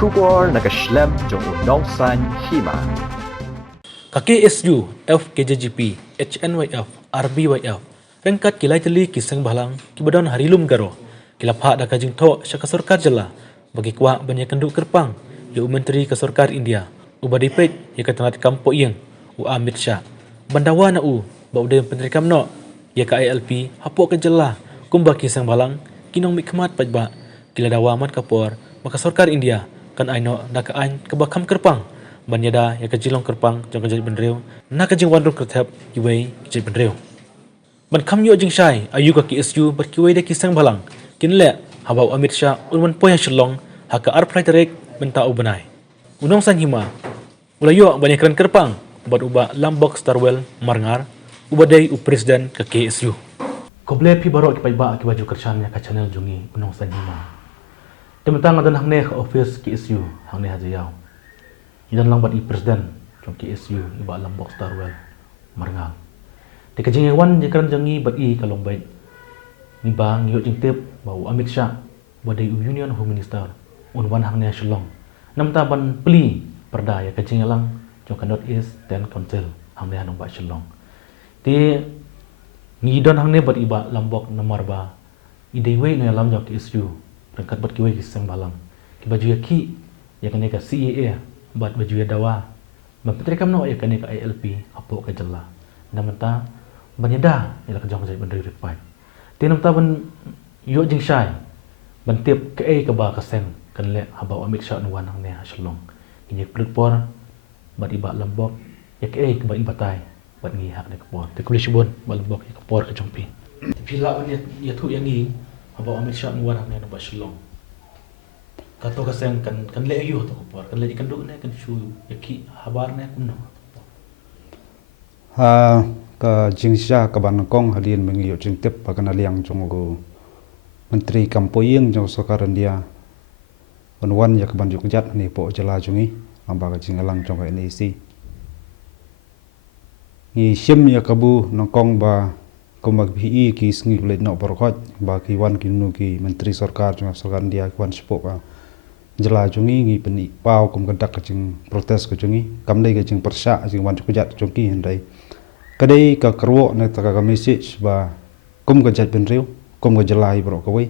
kubor nakaslem jong unongsan hima. KKSU, FKJGP, HNYF, RBYF, rengkat kilai teli kisang balang kibadon harilum garo, kilapha da kajing tho syaka sarkar jala, bagi kuak banyak kenduk kerpang, ya Menteri ke Sarkar India, ubadipet ya katanat kampo iyeng, Amit Shah, bandawa na baude Menteri kamno, ya ka ILP, hapok ke jala, kumba kisang balang, kinong mikmat pajba, kila dawamat kapor, maka Sarkar India, kan aino nakaan kebakam kerpang, banyada ya kajilong kerpang jong kajil bendreu na kajing wandung kertap kiwei kajil bendreu ban kam yo jing shai ayu ka KSU berkiwei de kisang balang kinle habau Amit Shah unwan poya shlong haka arplai terek benta ubanai unong san hima ulayo banyak keren kerpang bad uba lambok starwell marngar ubadai presiden ka KSU koble pi baro ki paiba ki baju kersan ya ka channel jungi unong san hima tementang adan hangne ka office KSU hangne hajayau idan lang bat i presiden jong KSU iba lambok starwell marngal de kajing wan je kan jangi bat i kalong bait ni bang yo jing tip bau Amit Shah badai union home minister un wan hang ne shlong namta ban pli perda ya kajing lang jong kan north east ten council hang ne hanong ba shlong te ni don hang ne bat iba lambok nomor ba idei we no lam jong KSU rangkat bat kiwe kisang balang ki baju ya ki ya kan ka CAA bat baju ya dawa menteri kamno ya kan ka ILP apo ka jalla namanta banyada ila ka jong jai bendri repai tinam ta ban yo jing shai ban tip ka ka ba ka sen kan le habau Amit Shah nuwan hang ne shlong kinye plut por bat iba lambok ya ka ba ibatai bat ngi hak ne ka por te kulish bon ba lambok ya ka por ka jongpi pila ban ya thu yang ngi habau Amit Shah nuwan hang ne ba shlong kato kaseng kan le ayu to por kan le ikan du ne kan shu yaki habar ne kumno ka jingsha ka ban kong halin mengi yo jingtep pa kana liang jongo menteri kampoyeng jong Sarkar India onwan ya ka ban jukjat ni po jala jungi amba ka jingalang jong NEC ni shim ya kabu nongkong ba kumak bi ki sngi le no borkhot ba ki wan ki nu ki menteri sarkar jong Sarkar India kwan spok ba jela jungi ngi peni pau kum kadak kajing protes ka jungi kamdai kajing persya jing wan kujat jongki hendai kadai ka kerwo ne taka ka message ba kum kajat benriu kum ka jelai bro ka wei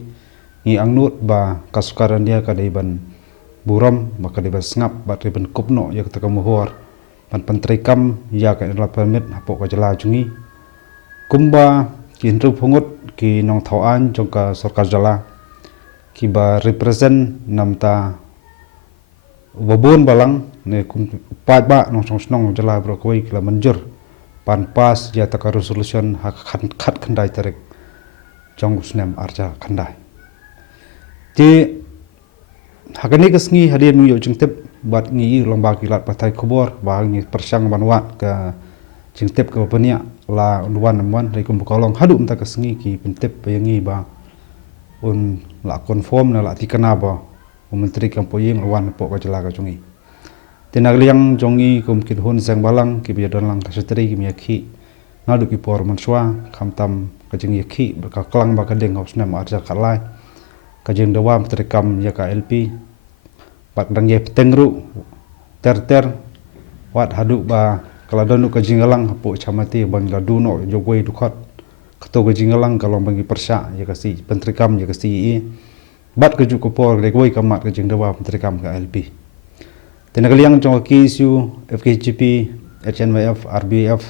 ngi angnut ba ka Sarkar India kadai ban buram ba kadai ban ngap ba kadai ban kupno ya taka muhor ban pentri kam ya ka la permit hapo ka jela jungi kumba ki hendru phungut ki nong thauan jong ka sarkar jala ki ba represent namta wabon balang ne kum pat ba nong song snong jala bro koi kila manjur pan pas ya taka resolution hak khat khandai tarek jong usnem arja khandai ti hakani kasngi hadian yo jingtep bat ngi lomba kilat patai khobor ba ngi persang banwat ka jingtep ka pania la unwan namwan rai kum kolong hadu mta kasngi ki pentep payangi ba un la konform na la tikana ba menteri kampoyeng wan po ka jala ka jungi tinagliang jongi kum kit hun sang balang ki biadon lang ka setri ki miaki ngadu ki por manswa khamtam ka jingi ki ka klang ba ka deng hausna ma arja khalai ka jeng dawa menteri kam ya ka LP pat dang ye tengru ter wat hadu ba kala donu ka jingalang po chamati bang ladu no jogoi dukhat kato ka jingalang kalong bagi persya ya kasi menteri kam ya kasi bat ka juko por legoi kamat ka jeng dawa menteri kam ka LP tenagaliang jong KSU FKJP HNYF RBF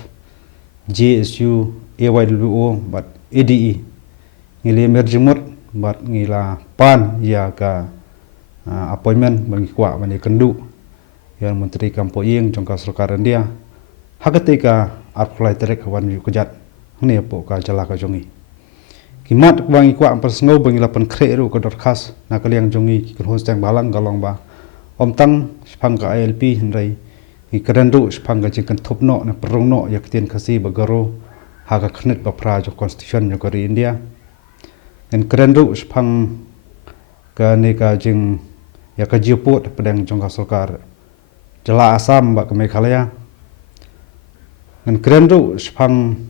JSU AYWO bat ADE ngili merjimut bat ngila pan ya ka appointment bagi kwa bani kendu yang menteri kampoyeng jong ka Sarkar India hakatika apply terek wan yu kejat ne po ka jala ka jongi kimat bangi kwa ampas ngau bangi lapan kre ru ka dorkas nakaliang jongi ki hostang balang galong ba omtang spang ka ILP hendrai ki kerendu spang ka jingkan thopno na perungno yaktien khasi bagaro haga khnet ba pra jo constitution jo kari India en kerendu spang ka ne ka jing ya ka jiput pedang jong ka Sarkar jala Asam ba ka Meghalaya en kerendu spang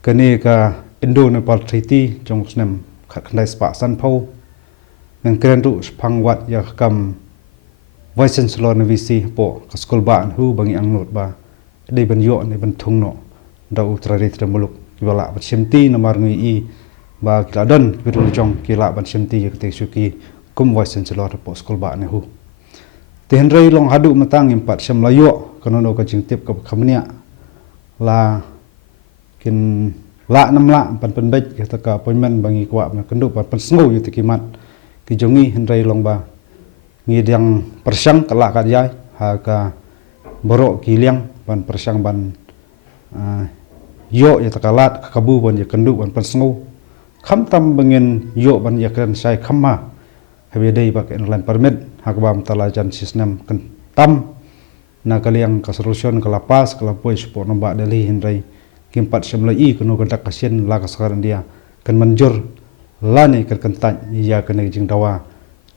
kani ka Indo Nepal Treaty jong snem khat khandai spa san phau nang keren tu sepang wat ya kam voicen selor na visi po ka skol ba hu bangi ang not ba dei ban yo ne ban thung no da utrari tremuluk wala ba simti na mar ngi I ba kila don biru jong kila ban simti ya te suki kum voicen selor po skol ba ne hu te henrei long hadu matang impat sem layo kanono ka jing tip ka khamnia la kin la nam la pan pen bej ya ka appointment bangi kwa ma kendu pan sngo yu te kimat ki jongi henrei long ba ngi yang persang kala ka jai ha ka borok kiliang ban persang ban yo ya takalat kabu ban ya kendu ban persngo kham tam bangin yo ban ya kan sai khamma habe dei ba ken lan permit ha ka bam talajan sistem kan tam na kaliang ka solution kala pas kala poi support namba dali hindrai kimpat semlai kuno kan tak kasien la ka sekarang dia kan manjur lani kan kentan ya kan jing dawa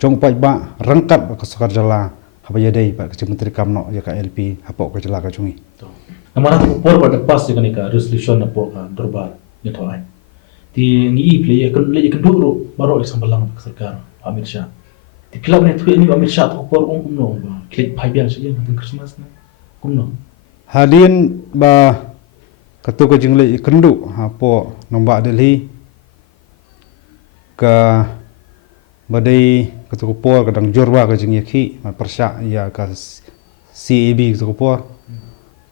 Jong pai ba rangkat ba kasar jala haba yadai ba ke menteri kamno ya ka LP hapo ka jala ka jungi Namara tu por pada pas dengan ika resolution na po ka dorbar ni to ai. Ti ngi play ya kan le kan duro baro isang balang ka sarkar Amir Shah. Ti club ni tu ni Amir Shah tu por no klik pai biang saja tang Christmas na. Kumno. Hadin ba katu ka jingle ikendu hapo nomba Delhi ka badai katu ko por kadang jorwa ka jing yakhi ma persya ya ka CAB katu ko por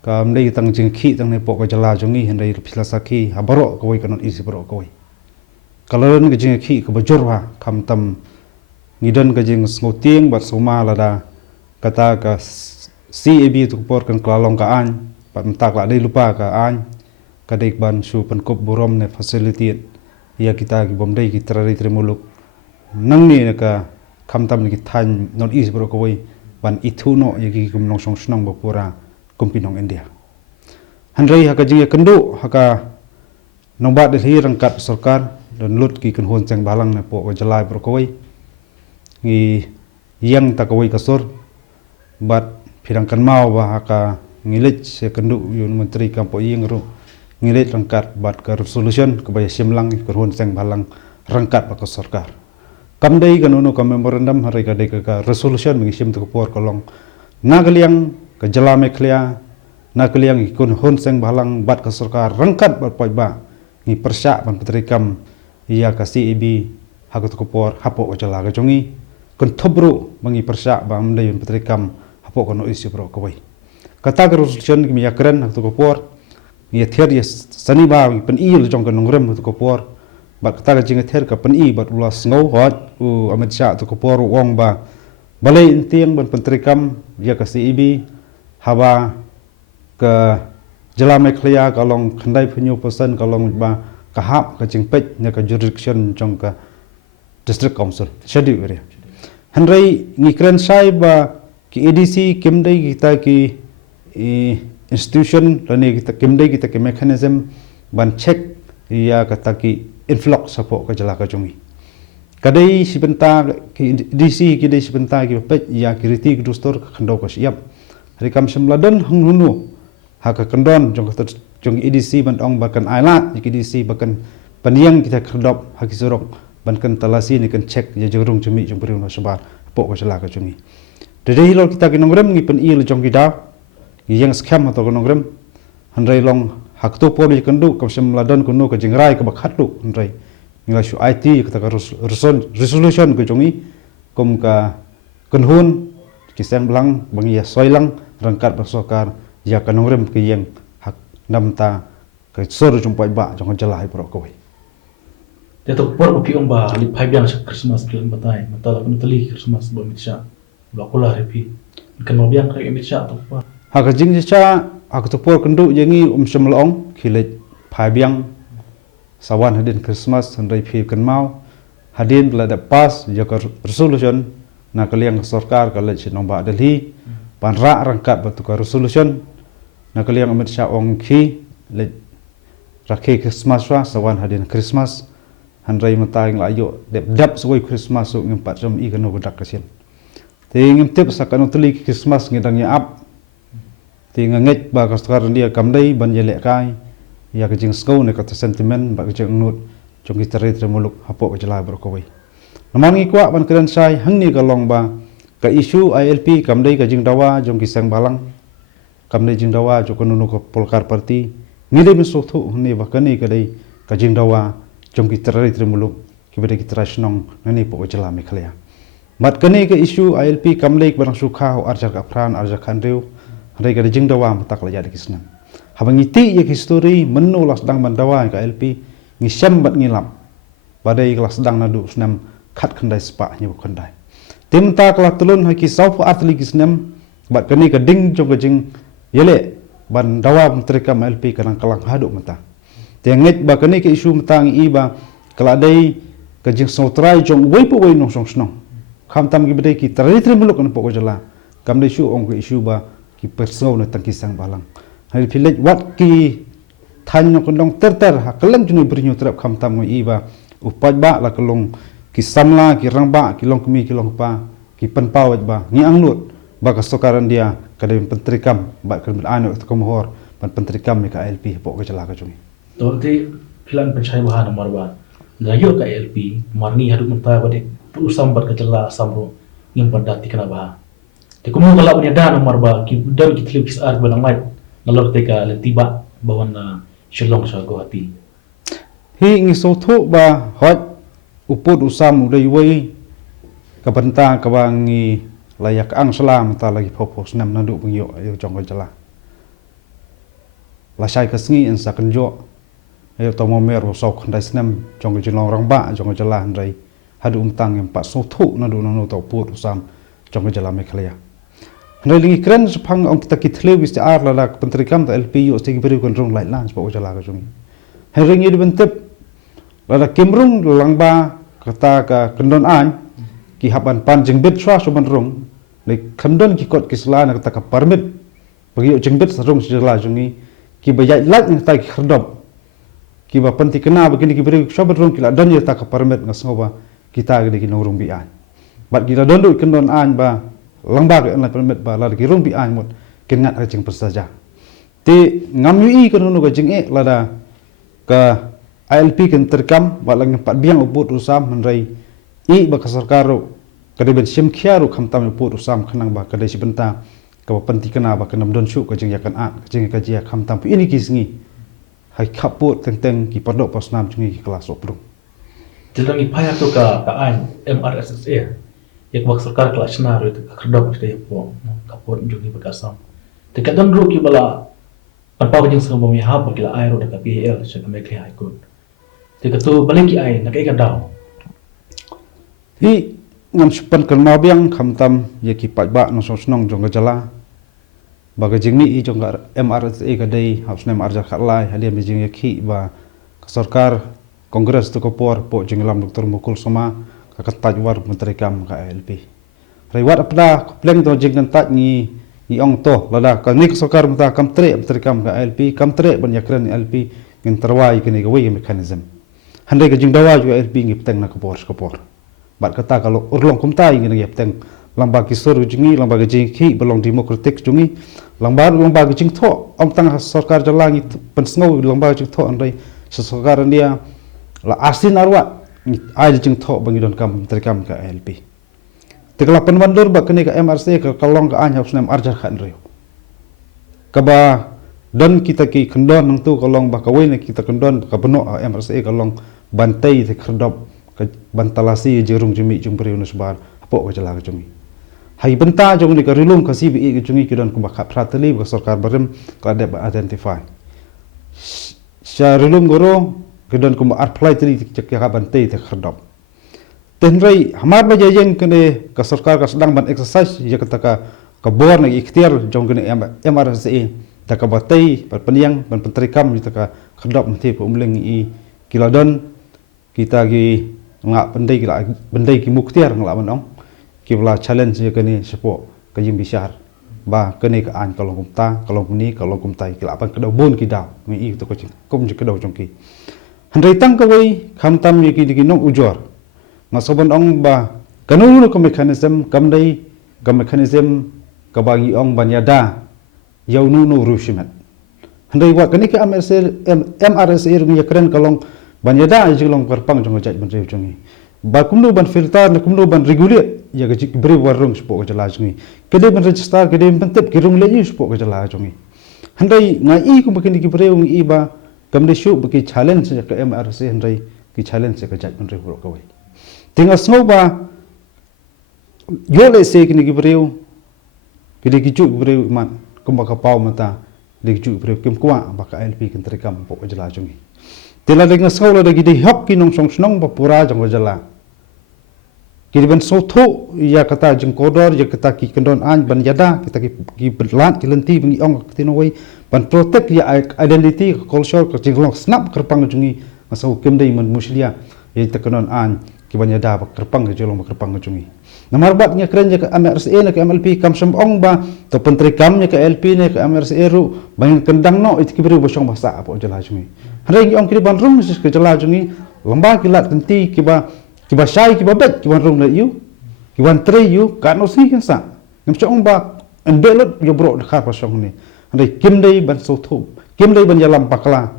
ka mdei tang jing khi tang ne po ka jala jungi hendai pisla sakhi habaro ko kanon isi baro ko kalon ka jing khi ka bajorwa kam tam ngidon ka jing smoting bat soma lada kata ka CAB tu por kan klalong ka an pat tak la dei lupa ka an ka dei ban su pen kop borom ne facility ya kita ki bomdei ki trari tremuluk nang ni ka kam tam ni than not east bro ko ban ithu no yagi kum nong song snang bo pura kumpinong India hanrei haka jinge kendu haka nomba Delhi rangkat sarkar dan lut ki kan hon chang balang na po ko jalai bro ko ngi yang takawai kasur bat phirang kan mau ba haka ngilit se kendu yun menteri kampo yeng ru ngilit rangkat bat ka resolution ke baya simlang ke hon chang balang rangkat ba ko sarkar kamdei kan uno ka memorandum hari ka de ka resolution mengi sim to por kolong nagaliang ka jala meklia nagaliang ikun hon seng balang bat ka sarkar rangkat bat poi ba ngi persya ban petrikam iya ka CEB hakut ko por hapo ka jala ka jongi kun thobru mengi persya ba amdei yun petrikam hapo ko no isi bro ko wai kata ka resolution ki ya kren hakut ko por ngi ther yes sani ba pen il jong ka nongrem hakut ko por bat kata ka jinga ther ka pen i bat ulas ngau hot u Amit Shah to ko por wong ba balai intiang ban petrikam ya ka CEB hawa ke jala meklia kalong khandai phnyu person kalong ba kahap ka jingpet ne ka jurisdiction jong ka district council schedule area hanrei ngikren sai ba ki ADC kimdai kita ki institution rani kita kimdai kita ki mechanism ban check ya kata ki influx support ka jala ka jungi kadai sebentar ki DC ki dai sebentar ki pet ya kiriti ki dostor khandau ka siap rikam semladon hunghunu haka kendon jong EDC ban ong bakan ailat ki DC bakan paniang kita kerdop haki sorok ban kan talasi ni kan check ya jorong jemi jong beriun sabar po ko sala ka jungi dede hilol kita ki nongrem ngi pen il jong kita yang scam atau nongrem hanrei long hak tu po bi kendu kam semladon kunu ka jingrai ka bakhatu hanrei ngila shu IT kita ka resolution ko jongi kum ka kenhun kisang belang bangi ya soilang rangkat bersokar ya kanongrem ke yang hak namta ke sor jumpai ba jong jalai pro ko Dia tu por ko piong ba li pai biang Christmas ke batai mata la tali Christmas bo Amit Shah. Ba kula repi. Kan mo biang ka Amit Shah tu por. hak jing cha hak tu por kendu yengi semlong khilet pai biang sawan hadin Christmas handai phi kan mau hadin belada pas ya ka resolution na kaliang sarkar kala nomba Delhi pan ra rangkat batu ka resolution na kaliang Amit Shah ong khi le rakhe Christmas wa sawan hadin Christmas handrai mataing la yo dep soi Christmas so ngimpat jam I kanu bedak kasin te ngim tip sakanu teli Christmas ngidang ya ap te nganget ba ka sekarang dia kamdai ban yele kai ya ka jing sko ne ka sentiment ba ka jing nut jong ki tare muluk hapo ka jala bro ko wai Naman ngi kwa ban keren sai hang ni kalong ba ka isu ILP kamdai ka jing dawa jong kisang balang kamdai jing dawa jo konunu ko polkar parti ngile mi sothu ni ba kani kadai ka jing dawa jong ki terari tremuluk ki bede ki trasnong nani po jela me khalya mat kani ka isu ILP kamdai barang sukha ho arja ka pran arja khandeu handai ka jing dawa matak la jadi kisnam habangi ti ye history mennu las dang ban dawa ka ILP ngi syam bat ngilam badai kelas sedang nadu senam khat khandai spa nyi khandai tim ta kala tulun ha ki saufu atli kisnam bat kani ka ding jong ka jing yele ban dawa menteri kam LP kanang kalang haduk mata tenget ba kani ke isu matang i ba kala dai ka jing sautrai jong wei po wei nong song snong kham tam gi bedai ki tari muluk kan po ko jala kam dai su ong ke isu ba ki persau na tang kisang balang hari pilek wat ki than no kondong ter ha kalang junu bernyu terap kham tam i ba upaj ba la kalong ki samla ki rangba ki long kemi ki long pa ki penpawat ba ngi anglut ba ka sokaran dia kada menteri kam ba kan anu to komhor ban menteri kam ka LP po ka jala ka jungi to ti filan pencai bahan nomor ba layo ka LP marni hadu menta bade pu sambat ka jala samro ngim padati kana ba te kumu kala punya dan nomor ba ki dan ki tlip ar banang mai nalor te ka letiba bawan na shillong sa go hati hi ngi so thu ba hot uput usam udai wei ka banta ka bangi layak ang salam ta lagi popos nam nadu pengyo ayo jong ka jala la sai ka sngi en sa kan jo ayo to momer ro sok ndai snam jong ka jilong rang ba jong ka jala ndai hadu tang em pa so thu nadu nanu to put usam jong ka jala me khlaya ndai lingi kren sepang ong kita kitle wis ar la menteri kam ta LP yo stig beri kon rong lai lan pa jala ka jong hai ringi di bentep la kimrung lang ba kata ka kendon an ki haban pan jengbet swa suban rong le kendon ki kot kisla na kata ka permit bagi jengbet rong sejala jungi ki bayai lat ni ta ki kherdop ki ba panti kena begini ki beri suban rong ki la don ya ta ka permit ngasoba kita gede ki nong bi an bat kita don du kendon an ba lang ba ka permit ba la ki rong bi an mot kengat ka jeng persaja ti ngam yu i kono ka jeng e la da ka ILP kan terkam balang empat biang uput usam menrai i baka sarkaro kada ben sim khiaru khamtam uput usam khanang ba kada sibenta ka panti kana ba kanam don su ka jeng yakan a jeng ka jia khamtam pi ini kisngi hai khaput teng ki pardok pasnam jungi ki kelas oprung jelangi paya to ka an MRSSA yak bak sarkar kelas na ro ka kredop te po kapot jungi bakasam te kadon ro ki bala panpaw jeng sang bami ha ba kila airo da ka PL sa ka mekli high court Jika tu balik ai nak ikan daw. Hi ngam supan kerma biang khamtam ye ki pajba no sosnong jong jala. Baga jingni i jong MRSA kadai hapsnem arja khalai hadiam jing ye ki ba sarkar kongres tu kopor po jinglam Dr. Mukul Soma ka tajwar menteri kam ka LP. Rewat apda pleng to jing tak ni ong to lada ka ni sarkar mata kam tre menteri kam ka LP kam tre ban yakran LP ngin terwai kini gawai mekanism. Handai ka jing dawa juga LP ngi peteng na kapor. Bat kata kalau urlong kumtai ngi ngi peteng lamba ki sur jingi lamba ka jing ki belong demokratik jungi lamba ka jing tho om tang sarkar jalangi pensngo lamba ka jing tho andai sarkar dia la asin arwa ai jing tho bangi don kam terkam ka LP. Tekla penwandur ba kini ka MRC ka kalong ka anyap senam arjar khan reo. Kaba dan kita ki kendon nang tu kalong ba kawai na kita kendon ka beno MRC kalong bantai te kherdop ka bantalasi jerung jumi jung beri unusbar apo ka jala ka jumi hai benta jung ni ka rilum ka CBI ka jumi kidon ku bakha prateli ka sarkar barem ka de identify sya rilum goro kidon ku apply teli cek ka bantai te kherdop tenrai hamar ba jeng kene ka sarkar ka sedang ban exercise ya kata ka bor na ikhtiar jung kene MRCA ta ka batai peniang ban pentrikam ta ka kherdop mti pu umleng i kiladon kita ki ngak pendai ki muktiar ngak manong ki bla challenge ye kini sepo ka jing bisar ba kini ka an kalong kumta kalong ni kalong kumtai ki lapan kedau bun ki daw ngi i to ko jing kum ji kedau jong ki handai tang ka wei kham tam ye ki di nong ujor ngasobon ong ba kanu ko mechanism kamdai ka mechanism ka bangi ong banyada yau nu rushimat handai wa kini ka MRSA ngi kren kalong banyada jilong perpang jong jaj benreu jongi ba kumno ban filter na kumno ban regulate ya ga jik beri warung spo ga jala jungi kede ban register kede ban tep kirung le yu spo ga jala jungi handai ngai I kum bakini ki breu I ba kamde shu baki challenge ya ka MRC handai ki challenge ka jaj ban re bro ka wai tinga snow ba yo le se kini ki breu kede ki chu breu man kum ba ka pau mata de chu breu kem kwa ba ka LP kan trekam po ga jala jungi tela de snow la de ki hop ki nong song snong ba pura jang ga jala kiri ban sotho ya kata jeng kodor ya kata ki kendon an ban yada kita ki berlat ki lenti bangi ong tinoi ban protect ya identity culture ka jeng long snap kerpang jungi masau kemdai man muslia ya tekenon an ki ban yada ba kerpang ka jolong ba kerpang jungi namar bat nya keren ya ka MRCA na ka MLP kam sam ong ba to pentri kam nya ka LP ne ka MRCA ru ban kendang no it ki beri bosong basa apa jala jungi hari ong kiri ban rum sis ka jala jungi lamba kilat kenti ki ba kiba syai kiba bet kiban rong na yu kiban tre yu kan osi kan sa ngam chong ba endelot yo bro dekat pasong ni andai kim dei ban so thu kim dei ban yalam pakla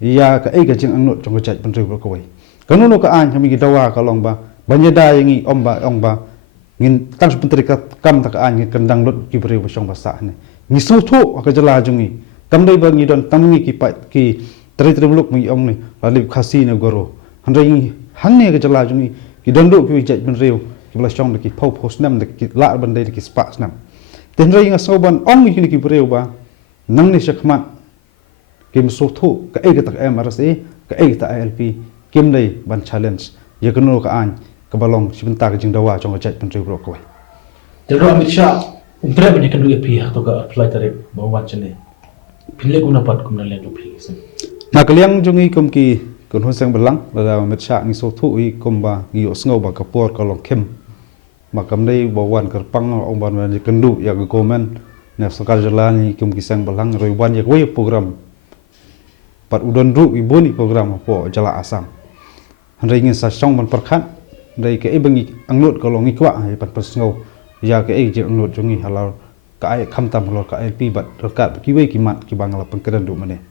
ya ka ai ka jing angnut chong ka chai ban re bro ko wai kanu no ka an hami ki dawa ka long ba banyada yangi ong ba ngin tang pentri ka kam ta ka an ngin kendang lot ki bre pasong ba sa ni ngi so thu ka jala jungi kam dei ba ngi don tamungi ki pa ki tre muluk mi ong ni lali khasi na goro handai hangnya ke jala jungi ki dondo ki jaj ben reu ki bla chong ki pau post nam de ki la ban de ki spa nam ten rei nga soban ong ki ki reu ba nang ni shakmat kim so thu ka e ka MRC ka e ta LP kim nei ban challenge ye ka no ka an ka balong sibenta ka jing dawa chong jaj ben reu ro ko Jero Amit Shah umtre banyak kan duit pihak atau ka apply tarik bawa macam ni pilih guna pat guna lihat lebih na kaliang jungi kum ki kun hon sang belang la met sha ngi so thu I komba ngi osngau ba kapor ka long kem makam dei bawan kerpang ong ban ni kendu ya go komen na sakar jalani kum ki sang belang roi wan ya we program pat udon ru I boni program po jala asam handai ngi sa song ban perkhat dei ke bangi angnut ka long ngi kwa ai pat persngau ya ke je angnut jungi halau ka ai kham tam lo ka LP bat rekat ki we ki mat ki bangala pengkedan du mane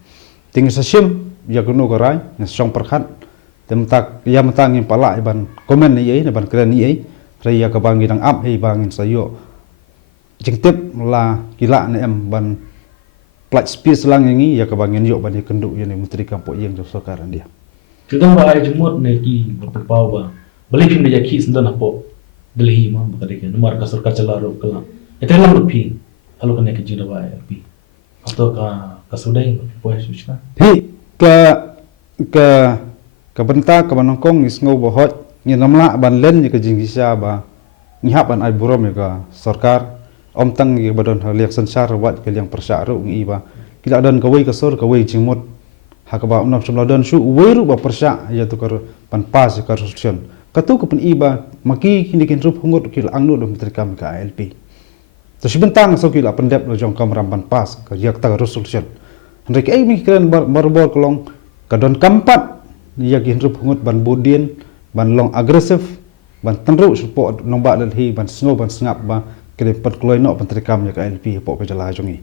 tinggi sasim ya kuno korai ngesong perkat temtak ya matang yang pala iban komen ni ai ban keren ni ai raya ka bangi dang ap hei bangin sayo jingtip la kila ne em ban plat space lang yangi ya ka bangin yo ban kendu ya ni menteri kampung yang jo sokaran dia kita ba ai jumut ne ki berpau ba beli kim dia ki sendan apo Delhi ma ba kadek nomor ka sarkar jala ro kala ete lang rupi halo kan ke jina ba LP atau ka sudai poes susna hi ka benta ka banongkong is ngau bohot ni namla ban len ni ka jingisa ba ni hap an ai burom ka sarkar om tang ni badon haliak sansar wat ke yang persyaru ngi ba kita dan ka wei ka sor ka wei jingmut ha ka ba nam samla don su wei ru ba persya ya tu kar pan pas ka resolution ka tu ka pen iba maki kini kin rup hungut ki angnu do menteri kam ka LP to sibentang so ki la pendep lo jong kam ram pan pas ka yak ta resolution handai ke ai mi kren barbor kolong kadon kampat ya ki rup hungut ban bodien ban long agresif ban tenru support nombak Delhi ban sngo ban sngap ba kede pat kloi no menteri kam ya ka LP po ka jala jongi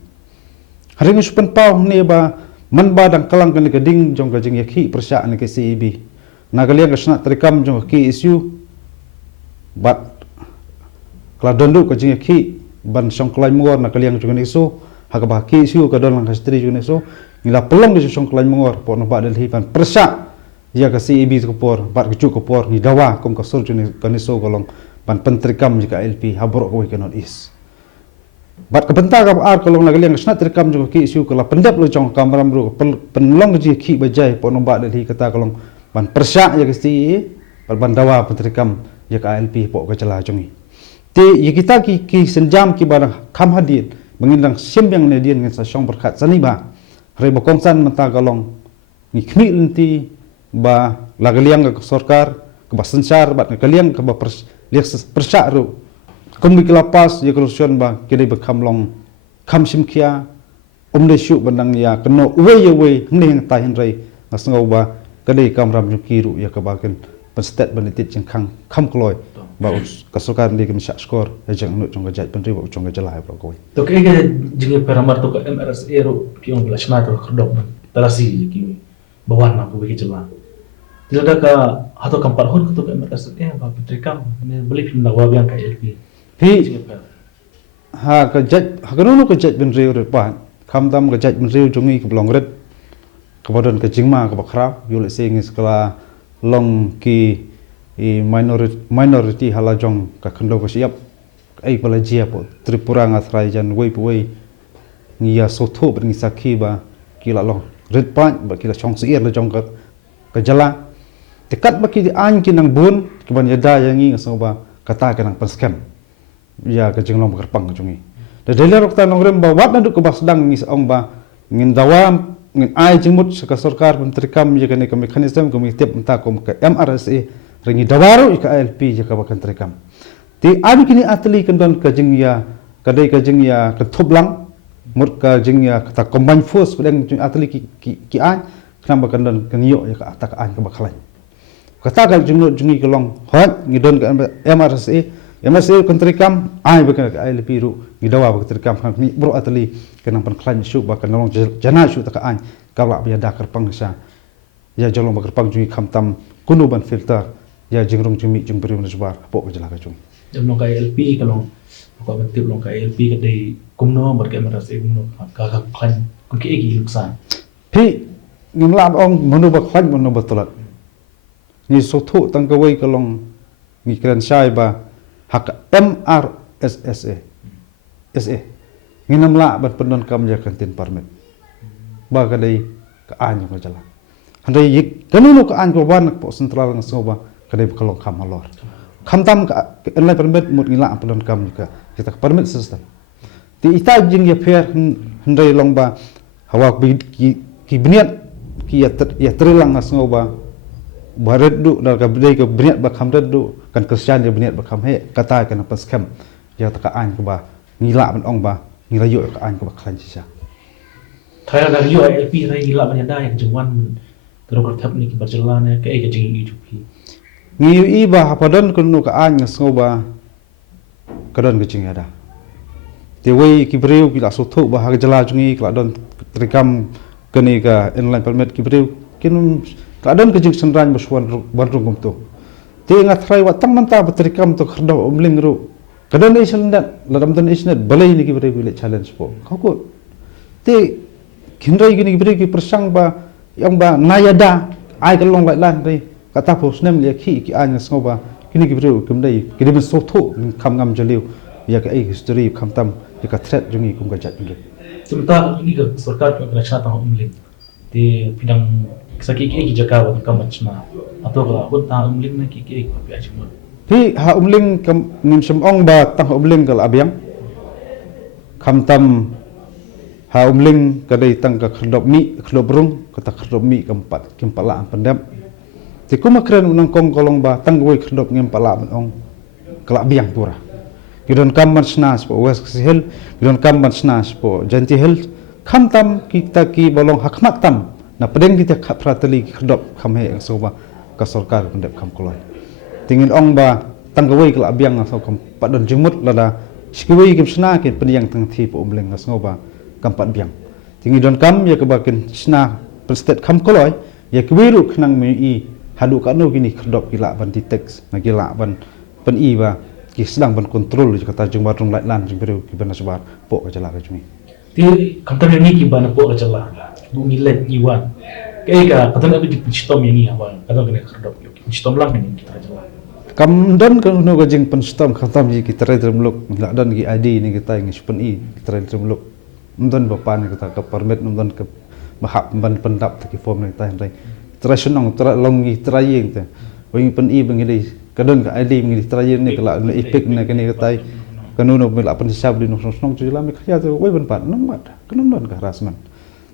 hari ngi supen pau ne ba man ba dang kalang kan ke ding jong ka jing yakhi persya ne ke CEB na kalian ka snat terikam jong ki isu bat kala dondu ka jing yakhi ban song klai mor na kalian jong isu ha ka ba ki isu ka don lang hastri jong isu ngila pelong di song klai mor po nombak Delhi ban persya ya ka CEB ko por bat ke ko por ni dawa kom ka sur jong ka ni so golong ban pentrikam jika LP haborok ko ke not is bat kebentar ka ar kolong na kalian snat terikam jong ki isu kala pendap lo jong kamram ru penlong ji ki bajai po nombak Delhi kata kolong ban persya ya ke CEB ban dawa pentrikam ya ka LP po ka chala jongi te ye kita ki senjam ki barang kham hadin mengindang sembyang ne dien ngan sa song berkat sani ba re bokong san menta kalong ni khmi lenti ba lagaliang ka sarkar ke basansar bat kaliang ke ba liak persya ru kum bi kelapas ya kerusuhan ba kide bekam long kham simkia de syu bandang ya keno we ne yang tai henrei ngasngau ba kade kamram jukiru ya ka baken penstet banitit jeng kham kloi ba kasukar di kem syak skor jeng nu jong gajat penri ba jong gajalai ba koi to ke jing peramar to ka MRSA ro ki on blasna to kerdok tarasi ki bawan na ko ke jela Tidak ada atau kampat hon ketuk MRSE apa petrikam ini beli film lawa yang kayak LP. Pi ha ka jaj ha kanu ka jaj ben riu pa kham tam ka jaj ben riu jungi ka blong red ka bodon ka jingma ka bakra yul sing skala long ki minority hala jong ka khando ka siap ai pala jia po tripura nga thrai jan wei wei ngia sotho ber ngi sakhi ba kila long red pa ba kila chong siir la jong ka jala tekat ba ki an ki nang bun ki ban yada yangi ngasoba kata ka nang paskam ya ka jinglong kerpang jungi da dele rok ta nongrem ba wat na du ka basdang ngis ong ba ngin dawam ngin ai jingmut sa sarkar menteri kam ya kane ka mekanisme ko mi tep ta ko ka MRSA ringi dawaru ka LP ya ka bakan terikam ti abi kini atli kan don ka jing ya kadai ka jing ya ka thoblang mut ka jing ya ka combine force pedang atli ki an kenapa kan don ka ngiyo ya ka atak an ka bakhalai kata ka jungi kelong hot ngidon ka MRSA kontrikam ai bakan ka LP ru ngidawa bakan terikam kan ni bro atli kenang pan klan syu bakan long jana syu ta ka an ka la biya da karpang sa ya jalong bakan pang jungi khamtam kunu ban filter ya jingrong jumi jung beri menjbar po jala ka jung Jam long kayak LP kalau kau mentip long kayak LP kadai kumno berke MRSE kumno ka klan kun ki egi luksan. pi ngimlam ong manu ba klan manu batolat ni sothu tang ka wei kalong ni kran sai ba hak MRSSA SA nginam la ban pendon kam ya kantin permit ba kadai ka an ko jala handai yik kanu ka an ko ban po sentral ng soba kadai kalong kam malor kam tam ka online permit mut ngila pendon kam ka kita permit system ti ita jing ya fair handai long ba hawa ki bniat ki ya trilang ngasoba barat du dal ka bdai ka bniat ba kham du kan kristian ya bniat ba kham he kata kan pas kam ya ta ka an ko ba ngila ban ong ba ngila yo ka an ko ba klan sisa Thaya dari yo LP rai gila banyak dah yang jengwan terus kertap ni berjalan ke egi jeng YouTube. ngi iba hapadon kunu ka an ngasoba kadon ke jing ada te wei ki breu ki la sotho ba ha jala jungi kla don trikam kani ka online permit ki breu kin kadon ke jing senran baswan ban rungum tu te ngathrai wa tam manta trikam to khrdo umling ru kadon isel ndat ladam don isnet balai ni ki breu ki challenge po ko te kinrai gini ki breu ki persang ba yang ba nayada ai kalong lai lan dei kata pos nem le ki an ngoba kini ki breu kumdai ki dem sotho kam ngam jaliu ya ka ai history kam tam ya ka threat jungi kum ka jat ngi Sementara ini ke sarkar ke kerajaan tahun umling di bidang sakit ki jaka wa kam macma atau kalau pun tahun umling na ki pi ajma. pi ha umling kam nim sem ong ba tang umling kal abyang kam tam ha umling kadai tang ka khdop mi khdop rung ka ta khdop mi keempat kempala pendam ti kuma kren unang kong kolong ba tang wei khdop ngem pala ong kala abyang pura gidon kam mansnas po west hill gidon kam mansnas po janti hill kam tam kita ki bolong hakmat tam na pedeng kita prateli khdop kham he soba ka sarkar pendep kam kolon tingin ong ba tang wei kala abyang so kam padon jengmut lada sikwei kim sna ke penyang tang thi po umleng ngasoba kampat biang tinggi don kam ya kebakin sna perstet kam koloi ya kwiru khnang mi i hadu ka no gini khdop gila ban di teks na gila ban pen i ba ki sedang ban kontrol kata jung barung lait lan jung beru ki ban asbar po ka jala ka jungi Ti kantam ni ki bana po kacala bu milet iwan ke ka kantam abi di pistom yang ni apa kata kena kerdop yo pistom lang ni kita jala kam don ka no ka jing pen stom khatam ji ki tare termluk la don ki id ni kita ngi pen i tare termluk mdon ba pan kita ka permit mdon ka mahap ban pendap ta ki form ni ta ndai tare sunong tare longi tare yeng ta wing pen i bang ni kadon ka id ngi tare yeng ni kala ni ipik ni ka ni tai kanu no mela pen sab di no snong ju la mi khya ta wei ban pan no mat kanu don ka rasman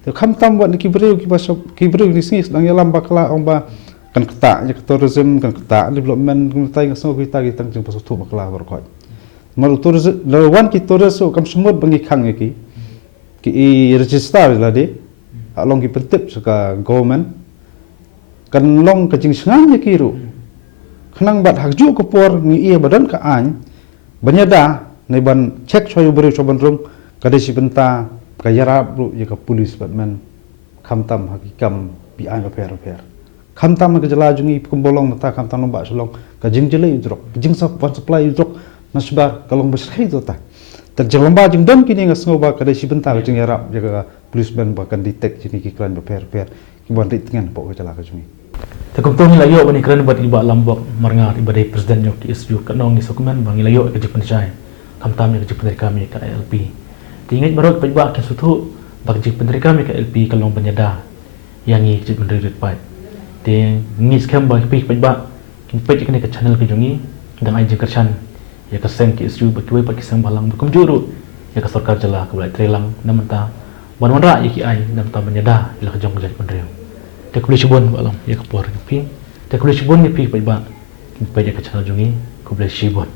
te kham tam wat ki breu ki basok ki breu ni singis dang yalam bakla ong ba kan kata ya tourism kan kata development kan tai ngaso kita tang jeng pasok tu bakla berkot mal tourism lawan ki tourism kam semut bangi khang ki i register la de along ki pentip suka government kan long ka jing sangan ya kiru khnang bat hakju ko por ni ia badan ka an banyada nei ban check choy beri choban rum ka desi benta ka yarab ru ya ka police batman kham tam hakikam bi an affair kham tam ke jala jungi kumbolong mata kham tam lomba selong ka jing jele udrok jing sap wan supply udrok nasbar kalong besrai to ta ter jelomba jing don kini ngas ngoba ka desi bentar jing yarap jaga police ban bahkan detect jini ki klan per ki bon rit ngan po ke jala ka jungi Takum tu hilayo bani kerana buat iba lambok merengat iba dari presiden yok isu kanong isukuman bang hilayo ke Jepun cai kam tam ke Jepun dari kami ke LP tinggal baru ke iba ke sutu bag Jepun dari kami ke LP kalong penyeda yang ni Jepun dari pai te ngis kam bag pi iba pi ke channel ke jungi dan ai jengkerchan ya ke seng ke isu bagi wei bagi sang balang bukum juru ya ke sarkar jala ke balai trelang namanta banwanra ya ki ai namanta penyeda ila ke jong ke Jepun dari tak boleh cibun balam ya ke por pi tak boleh cibun ni pi pai ba pai dia ke channel jungi ku boleh cibun